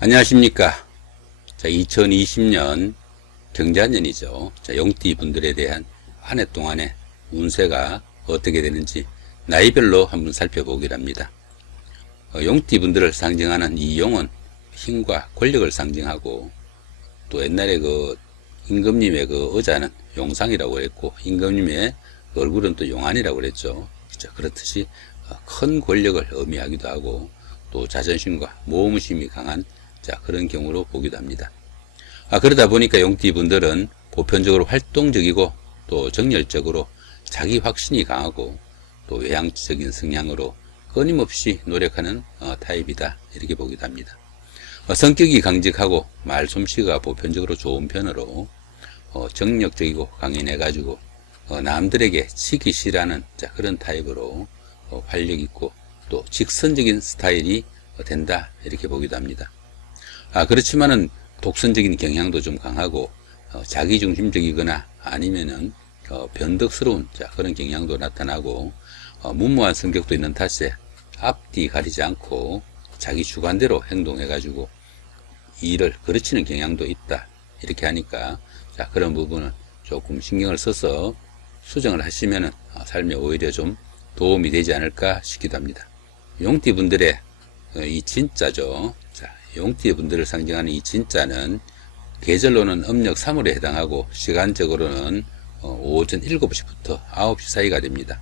안녕하십니까. 자, 2020년 경자년이죠. 자, 용띠 분들에 대한 한 해 동안의 운세가 어떻게 되는지 나이별로 한번 살펴보기로 합니다. 용띠 분들을 상징하는 이 용은 힘과 권력을 상징하고, 또 옛날에 임금님의 의자는 용상이라고 했고, 임금님의 얼굴은 또 용안이라고 그랬죠. 자, 그렇듯이 큰 권력을 의미하기도 하고, 또 자존심과 모험심이 강한 그런 경우로 보기도 합니다. 그러다 보니까 용띠 분들은 보편적으로 활동적이고 또 정열적으로 자기 확신이 강하고 또 외향적인 성향으로 끊임없이 노력하는 타입이다, 이렇게 보기도 합니다. 성격이 강직하고 말솜씨가 보편적으로 좋은 편으로 정력적이고 강인해 가지고 남들에게 치기 싫어하는 그런 타입으로 활력 있고 또 직선적인 스타일이 된다, 이렇게 보기도 합니다. 그렇지만은 독선적인 경향도 좀 강하고 자기중심적이거나 아니면은 변덕스러운 그런 경향도 나타나고, 무모한 성격도 있는 탓에 앞뒤 가리지 않고 자기 주관대로 행동해 가지고 일을 거르치는 경향도 있다, 이렇게 하니까 그런 부분은 조금 신경을 써서 수정을 하시면은 삶에 오히려 좀 도움이 되지 않을까 싶기도 합니다. 용띠 분들의 이 진짜죠. 용띠 분들을 상징하는 이 진짜는 계절로는 음력 3월에 해당하고 시간적으로는 오전 7시부터 9시 사이가 됩니다.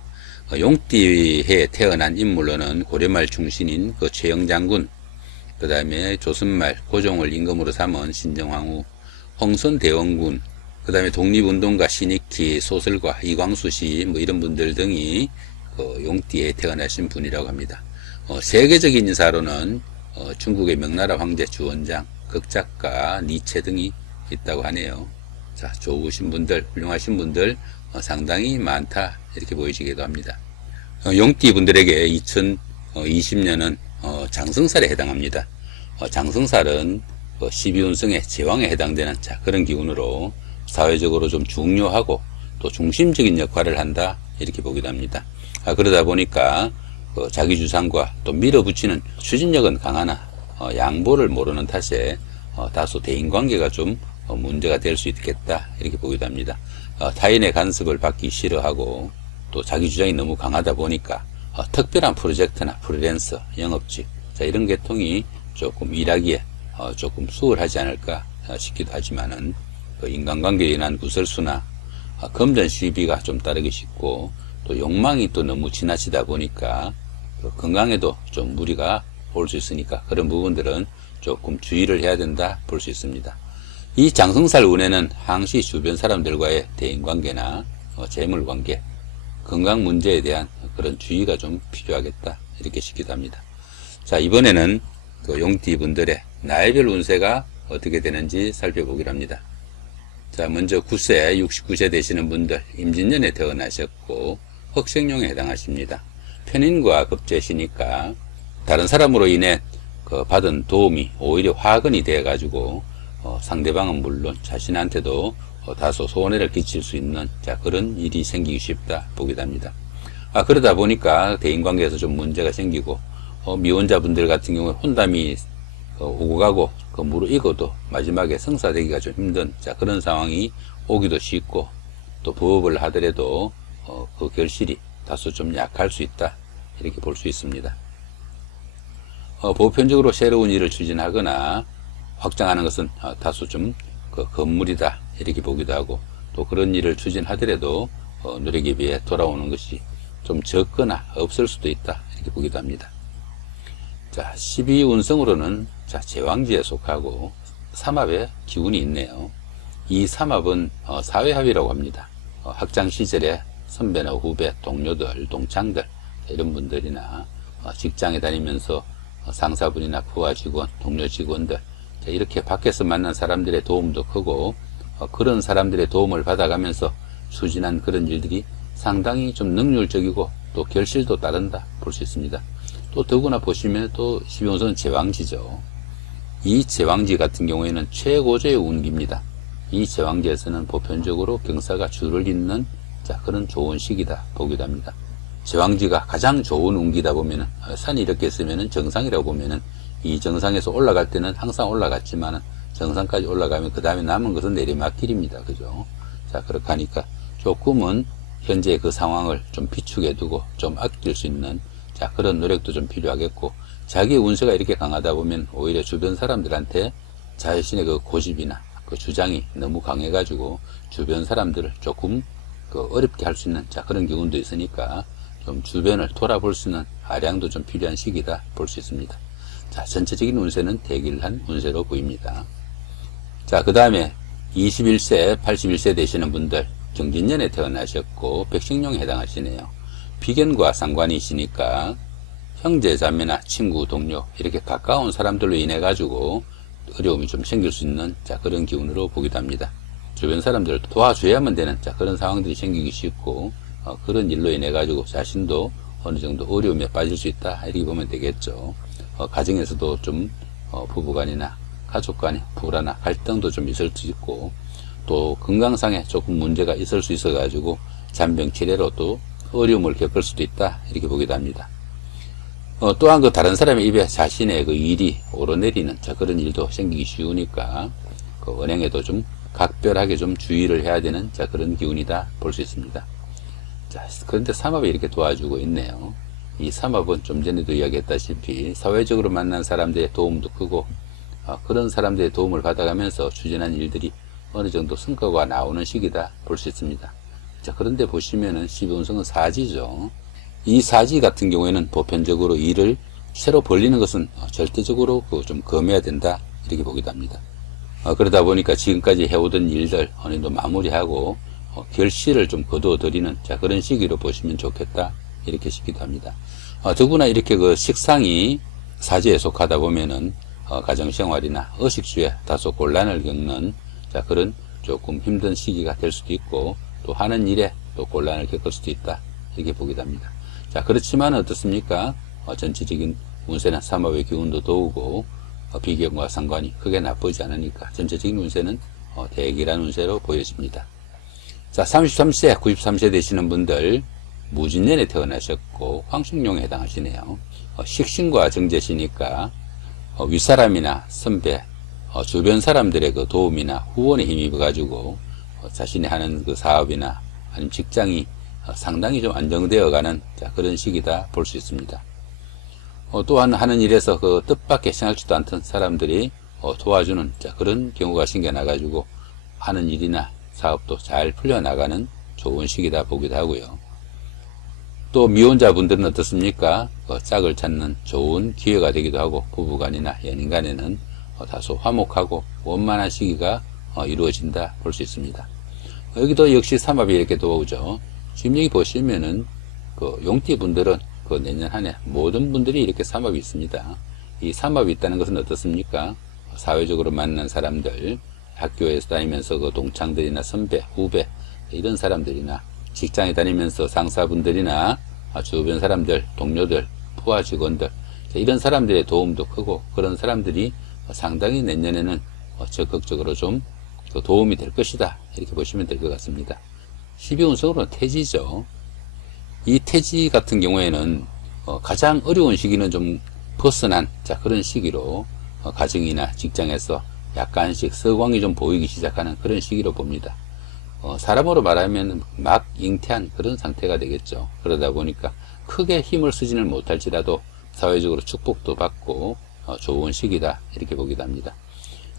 용띠해에 태어난 인물로는 고려말 충신인 최영장군, 그 다음에 조선말 고종을 임금으로 삼은 신정황후, 홍선대원군, 그 다음에 독립운동가 신익희, 소설가 이광수시 이런 분들 등이 용띠에 태어나신 분이라고 합니다. 세계적인 인사로는 중국의 명나라 황제 주원장, 극작가 니체 등이 있다고 하네요. 자, 좋으신 분들, 훌륭하신 분들 상당히 많다, 이렇게 보이시기도 합니다. 용띠 분들에게 2020년은 장성살에 해당합니다. 장성살은 12운성의 제왕에 해당되는 그런 기운으로 사회적으로 좀 중요하고 또 중심적인 역할을 한다, 이렇게 보기도 합니다. 그러다 보니까 자기 주장과 또 밀어붙이는 추진력은 강하나 양보를 모르는 탓에 다소 대인관계가 좀 문제가 될 수 있겠다, 이렇게 보기도 합니다. 타인의 간섭을 받기 싫어하고 또 자기 주장이 너무 강하다 보니까 특별한 프로젝트나 프리랜서, 영업직 이런 계통이 조금 일하기에 조금 수월하지 않을까 싶기도 하지만은 인간관계에 인한 구설수나 금전 시비가 좀 따르기 쉽고, 또 욕망이 또 너무 지나치다 보니까 건강에도 좀 무리가 올 수 있으니까 그런 부분들은 조금 주의를 해야 된다, 볼 수 있습니다. 이 장성살 운에는 항시 주변 사람들과의 대인관계나 재물관계, 건강 문제에 대한 그런 주의가 좀 필요하겠다, 이렇게 싶기도 합니다. 자, 이번에는 용띠 분들의 나이별 운세가 어떻게 되는지 살펴보기로 합니다. 자, 먼저 9세, 69세 되시는 분들, 임진년에 태어나셨고 흑생룡에 해당하십니다. 편인과 급제시니까 다른 사람으로 인해 받은 도움이 오히려 화근이 되어 가지고 상대방은 물론 자신한테도 다소 손해를 끼칠 수 있는 그런 일이 생기기 쉽다, 보기도 합니다. 그러다 보니까 대인관계에서 좀 문제가 생기고, 미혼자분들 같은 경우에 혼담이 오고 가고 무르익어도 마지막에 성사되기가 좀 힘든 그런 상황이 오기도 쉽고, 또 부업을 하더라도 그 결실이 다소 좀 약할 수 있다, 이렇게 볼 수 있습니다. 보편적으로 새로운 일을 추진하거나 확장하는 것은 다소 좀 건물이다, 이렇게 보기도 하고, 또 그런 일을 추진하더라도 노력에 비해 돌아오는 것이 좀 적거나 없을 수도 있다, 이렇게 보기도 합니다. 자, 12운성으로는 제왕지에 속하고 삼합의 기운이 있네요. 이 삼합은 사회합이라고 합니다. 학창 시절에 선배나 후배, 동료들, 동창들 이런 분들이나 직장에 다니면서 상사분이나 부하 직원, 동료 직원들 이렇게 밖에서 만난 사람들의 도움도 크고, 그런 사람들의 도움을 받아가면서 추진한 그런 일들이 상당히 좀 능률적이고 또 결실도 따른다, 볼 수 있습니다. 또 더구나 보시면 또 12운성은 제왕지죠. 이 제왕지 같은 경우에는 최고조의 운기입니다. 이 제왕지에서는 보편적으로 경사가 줄을 잇는 그런 좋은 시기다, 보기도 합니다. 제왕지가 가장 좋은 운기다 보면은 산이 이렇게 있으면은 정상이라고 보면은 이 정상에서 올라갈 때는 항상 올라갔지만은 정상까지 올라가면 그 다음에 남은 것은 내리막길입니다. 그죠? 자, 그렇게 하니까 조금은 현재 그 상황을 좀 비축해 두고 좀 아낄 수 있는, 자, 그런 노력도 좀 필요하겠고, 자기의 운세가 이렇게 강하다 보면 오히려 주변 사람들한테 자신의 그 고집이나 그 주장이 너무 강해가지고 주변 사람들을 조금 그 어렵게 할 수 있는, 자, 그런 기운도 있으니까 좀 주변을 돌아볼 수 있는 아량도 좀 필요한 시기다 볼 수 있습니다. 자, 전체적인 운세는 대길한 운세로 보입니다. 자, 그 다음에 21세, 81세 되시는 분들, 경진년에 태어나셨고 백식룡에 해당하시네요. 비견과 상관이시니까 형제, 자매나 친구, 동료 이렇게 가까운 사람들로 인해 가지고 어려움이 좀 생길 수 있는, 자, 그런 기운으로 보기도 합니다. 주변 사람들을 도와줘야만 되는, 자, 그런 상황들이 생기기 쉽고 그런 일로 인해 가지고 자신도 어느 정도 어려움에 빠질 수 있다 이렇게 보면 되겠죠. 가정에서도 좀 부부간이나 가족 간의 불화나 갈등도 좀 있을 수 있고, 또 건강상에 조금 문제가 있을 수 있어 가지고 잔병치레로 또 어려움을 겪을 수도 있다 이렇게 보기도 합니다. 또한 그 다른 사람의 입에 자신의 그 일이 오르내리는, 자, 그런 일도 생기기 쉬우니까 그 언행에도 좀 각별하게 좀 주의를 해야 되는, 자, 그런 기운이다 볼 수 있습니다. 자, 그런데 삼합이 이렇게 도와주고 있네요. 이 삼합은 좀 전에도 이야기했다시피 사회적으로 만난 사람들의 도움도 크고, 그런 사람들의 도움을 받아가면서 추진한 일들이 어느 정도 성과가 나오는 시기다 볼 수 있습니다. 자, 그런데 보시면은 12운성은 사지죠. 이 사지 같은 경우에는 보편적으로 일을 새로 벌리는 것은 절대적으로 좀 금해야 된다 이렇게 보기도 합니다. 그러다 보니까 지금까지 해오던 일들 어느 정도 마무리하고 결실을 좀 거두어들이는, 자, 그런 시기로 보시면 좋겠다 이렇게 싶기도 합니다. 더구나 이렇게 그 식상이 사지에 속하다 보면은 가정생활이나 의식주에 다소 곤란을 겪는, 자, 그런 조금 힘든 시기가 될 수도 있고, 또 하는 일에 또 곤란을 겪을 수도 있다 이렇게 보기도 합니다. 자, 그렇지만 어떻습니까? 전체적인 운세는 삼합의 기운도 도우고 비견과 상관이 크게 나쁘지 않으니까 전체적인 운세는 대길한 운세로 보여집니다. 자, 33세, 93세 되시는 분들 무진년에 태어나셨고 황식룡에 해당하시네요. 식신과 정제시니까 윗사람이나 선배, 주변 사람들의 그 도움이나 후원에 힘입어 가지고 자신이 하는 그 사업이나 아니면 직장이 상당히 좀 안정되어 가는, 자, 그런 시기다 볼 수 있습니다. 또한 하는 일에서 그 뜻밖의 생각지도 않던 사람들이 도와주는, 자, 그런 경우가 생겨나 가지고 하는 일이나 사업도 잘 풀려나가는 좋은 시기다 보기도 하고요. 또 미혼자분들은 어떻습니까? 짝을 찾는 좋은 기회가 되기도 하고 부부간이나 연인간에는 다소 화목하고 원만한 시기가 이루어진다 볼 수 있습니다. 여기도 역시 삼합이 이렇게 도우죠. 지금 여기 보시면은 그 용띠 분들은 그 내년 한 해 모든 분들이 이렇게 삼합이 있습니다. 이 삼합이 있다는 것은 어떻습니까? 사회적으로 만난 사람들, 학교에서 다니면서 그 동창들이나 선배, 후배 이런 사람들이나 직장에 다니면서 상사분들이나 주변 사람들, 동료들, 부하 직원들, 이런 사람들의 도움도 크고, 그런 사람들이 상당히 내년에는 적극적으로 좀 도움이 될 것이다 이렇게 보시면 될 것 같습니다. 12운석으로는 태지죠. 이 태지 같은 경우에는 가장 어려운 시기는 좀 벗어난, 자, 그런 시기로 가정이나 직장에서 약간씩 서광이 좀 보이기 시작하는 그런 시기로 봅니다. 사람으로 말하면 막 잉태한 그런 상태가 되겠죠. 그러다 보니까 크게 힘을 쓰지는 못할지라도 사회적으로 축복도 받고 좋은 시기다 이렇게 보기도 합니다.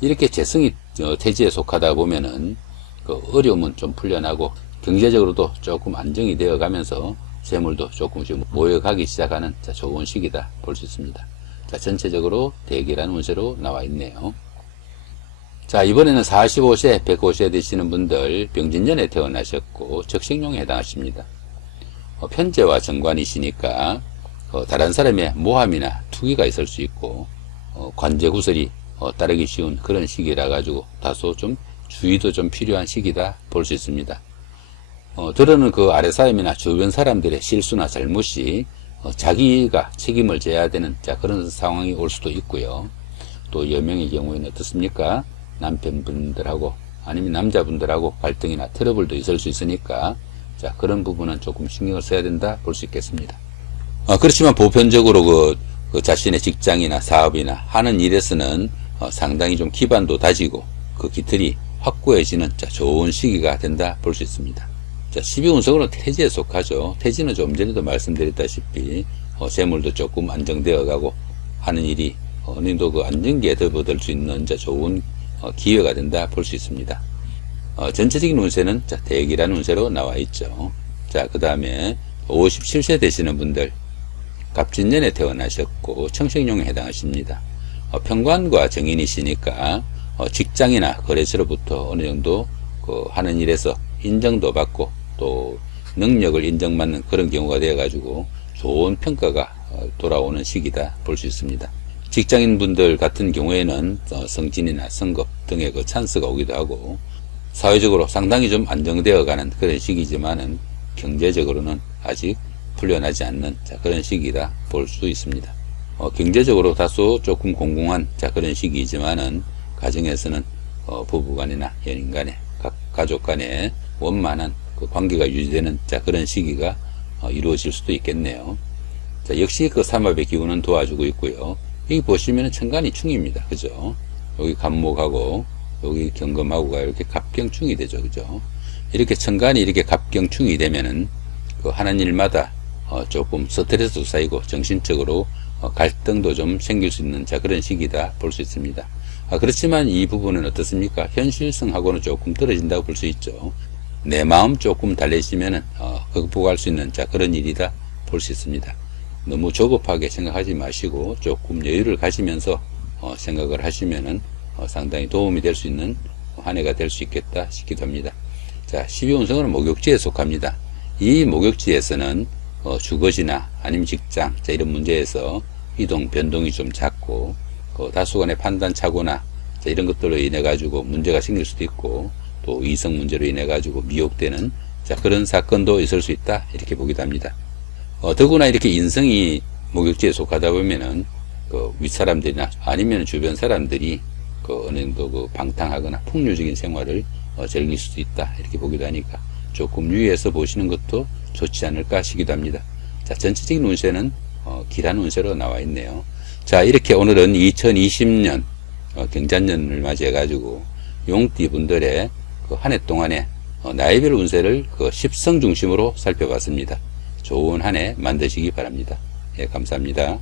이렇게 재성이 태지에 속하다 보면은 그 어려움은 좀 풀려나고 경제적으로도 조금 안정이 되어 가면서 재물도 조금씩 모여가기 시작하는, 자, 좋은 시기다 볼 수 있습니다. 자, 전체적으로 대길한 운세로 나와 있네요. 자, 이번에는 45세, 105세 되시는 분들 병진년에 태어나셨고 적식룡에 해당하십니다. 편재와 정관이시니까 다른 사람의 모함이나 투기가 있을 수 있고 관제구설이 따르기 쉬운 그런 시기라 가지고 다소 좀 주의도 좀 필요한 시기다 볼 수 있습니다. 들어는 그 아랫사람이나 주변 사람들의 실수나 잘못이 자기가 책임을 져야 되는, 자, 그런 상황이 올 수도 있고요. 또 여명의 경우에는 어떻습니까? 남편분들하고 아니면 남자분들하고 갈등이나 트러블도 있을 수 있으니까, 자, 그런 부분은 조금 신경을 써야 된다 볼 수 있겠습니다. 그렇지만 보편적으로 그 그 자신의 직장이나 사업이나 하는 일에서는 상당히 좀 기반도 다지고 그 기틀이 확고해지는 좋은 시기가 된다 볼 수 있습니다. 자, 12운석으로 태지에 속하죠. 태지는 좀 전에도 말씀드렸다시피 재물도 조금 안정되어 가고 하는 일이 어느 정도 그 안정기에 접어들 수 있는 좋은 기회가 된다 볼 수 있습니다. 전체적인 운세는 대기란 운세로 나와 있죠. 자, 그 다음에 57세 되시는 분들 갑진년에 태어나셨고 청생용에 해당하십니다. 평관과 정인이시니까 직장이나 거래처로부터 어느 정도 그 하는 일에서 인정도 받고 또 능력을 인정받는 그런 경우가 되어 가지고 좋은 평가가 돌아오는 시기다 볼 수 있습니다. 직장인 분들 같은 경우에는 승진이나 승급 등의 그 찬스가 오기도 하고 사회적으로 상당히 좀 안정되어 가는 그런 시기지만은 경제적으로는 아직 풀려나지 않는 그런 시기다 볼 수 있습니다. 경제적으로 다소 조금 공공한 그런 시기이지만은 가정에서는 부부간이나 연인간에 가족간에 원만한 그 관계가 유지되는 그런 시기가 이루어질 수도 있겠네요. 자, 역시 그 삼합의 기운은 도와주고 있고요. 여기 보시면은 천간이 충입니다. 그죠? 여기 간목하고 여기 경금하고가 이렇게 갑경충이 되죠. 그죠? 이렇게 천간이 이렇게 갑경충이 되면은 그 하는 일마다 조금 스트레스도 쌓이고 정신적으로 갈등도 좀 생길 수 있는 그런 시기다 볼 수 있습니다. 그렇지만 이 부분은 어떻습니까? 현실성하고는 조금 떨어진다고 볼 수 있죠. 내 마음 조금 달래시면은 극복할 수 있는 그런 일이다 볼 수 있습니다. 너무 조급하게 생각하지 마시고 조금 여유를 가지면서 생각을 하시면은 상당히 도움이 될 수 있는 한 해가 될 수 있겠다 싶기도 합니다. 자, 12운성은 목욕지에 속합니다. 이 목욕지에서는 주거지나 아니면 직장 이런 문제에서 이동 변동이 좀 작고 다수간의 판단 착오나 이런 것들로 인해 가지고 문제가 생길 수도 있고 또 이성 문제로 인해 가지고 미혹되는 그런 사건도 있을 수 있다 이렇게 보기도 합니다. 더구나 이렇게 인성이 목욕지에 속하다 보면은 그 윗사람들이나 아니면 주변 사람들이 어느 정도 방탕하거나 풍류적인 생활을 즐길 수도 있다 이렇게 보기도 하니까 조금 유의해서 보시는 것도 좋지 않을까 싶기도 합니다. 자, 전체적인 운세는 길한 운세로 나와 있네요. 자, 이렇게 오늘은 2020년 경자년을 맞이해 가지고 용띠 분들의 그 한 해 동안의 나이별 운세를 그 10성 중심으로 살펴봤습니다. 좋은 한 해 만드시기 바랍니다. 예, 감사합니다.